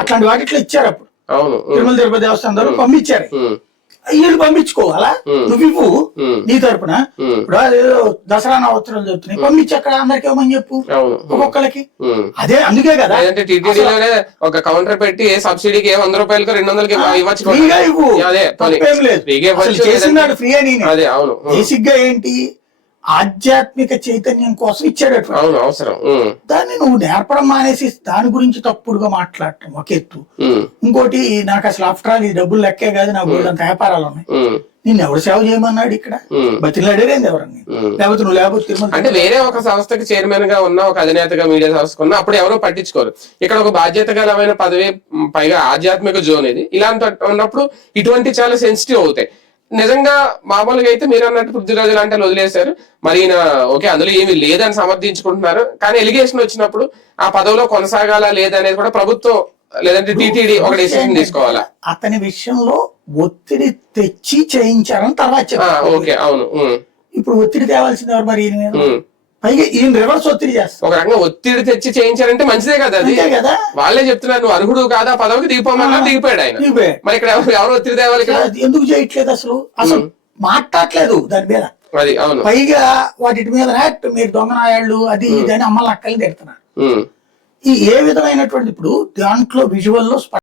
అట్లాంటి వాటిట్లో ఇచ్చారు అప్పుడు అవును తిరుమల తిరుపతి దేవస్థానం ద్వారా పంపించారు. వీళ్ళు పంపించుకోవాలా, నువ్వు ఇవ్వు నీ తరపున. ఇప్పుడు అదేదో దసరా నవరాత్రులు చెప్తున్నాయి, పంపించి అక్కడ అందరికి ఇవ్వమని చెప్పు ఒక్కొక్కరికి. అదే అందుకే కదా టీటీడీలోనే ఒక కౌంటర్ పెట్టి ఏ సబ్సిడీకి 100 రూపాయలకు 200కి ఇవ్వచ్చు, ఫ్రీగా ఇవ్వు, అదే తప్పేం లేదు. చేసినాడు ఫ్రీ అని. అదే అవును బేసిక్ గా ఏంటి, ఆధ్యాత్మిక చైతన్యం కోసం ఇచ్చాడు. అవును అవసరం. దాన్ని నువ్వు నేర్పడం మానేసి దాని గురించి తప్పుడుగా మాట్లాడటం ఒక ఎత్తు. ఇంకోటి, నాకు అసలు ఆఫ్టర్ ఆల్ ఈ డబ్బులు లెక్కే కాదు, నాకు అంత వ్యాపారాలు ఉన్నాయి, నిన్ను ఎవరు సేవ చేయమన్నాడు ఇక్కడ, బతిలాడేది ఎవరని? లేకపోతే నువ్వు లేకపోతే తిరుమల అంటే వేరే ఒక సంస్థకి చైర్మన్ గా ఉన్న, ఒక అధినేతగా మీడియా సంస్థ ఉన్నా అప్పుడు ఎవరో పట్టించుకోరు. ఇక్కడ ఒక బాధ్యతకరమైన పదవి, పైగా ఆధ్యాత్మిక జోన్ ఇది. ఇలాంటి ఉన్నప్పుడు ఇటువంటి చాలా సెన్సిటివ్ అవుతాయి. నిజంగా మామూలుగా అయితే మీరు అన్నట్టు పృథ్వీరాజు లాంటి వదిలేశారు, మరి ఓకే అందులో ఏమి లేదని సమర్థించుకుంటున్నారు. కానీ ఎలిగేషన్ వచ్చినప్పుడు ఆ పదవిలో కొనసాగాలా లేదనేది కూడా ప్రభుత్వం లేదంటే టీటీడీ ఒక డెసిషన్ తీసుకోవాలా. అతని విషయంలో ఒత్తిడి తెచ్చి చేయించారని తర్వాత ఓకే అవును. ఇప్పుడు ఒత్తిడి తేవాల్సింది ఎవరు మరి ఈయన మీద? పైగా ఈయన రివర్స్ ఒత్తిడి చేస్తారు. ఒక రకంగా ఒత్తిడి తెచ్చి చేయించారంటే మంచిదే కదా అది. కదా వాళ్ళే చెప్తున్నారు నువ్వు అర్హుడు కాదా పదవికి దిగిపోమన్నా దిగిపోయాడు ఆయన. మరి ఇక్కడ ఎవరు ఒత్తిడి తేవాలి? ఎందుకు చేయట్లేదు అసలు మాట్లాడలేదు దాని మీద. అది అవును. పైగా వాటి మీద మీరు దొంగనాయాళ్ళు అది ఇది అని అమ్మలు అక్కలు తిడుతున్నారు. ఈ ఏ విధమైనటువంటి ఇప్పుడు దాంట్లో విజువల్ లో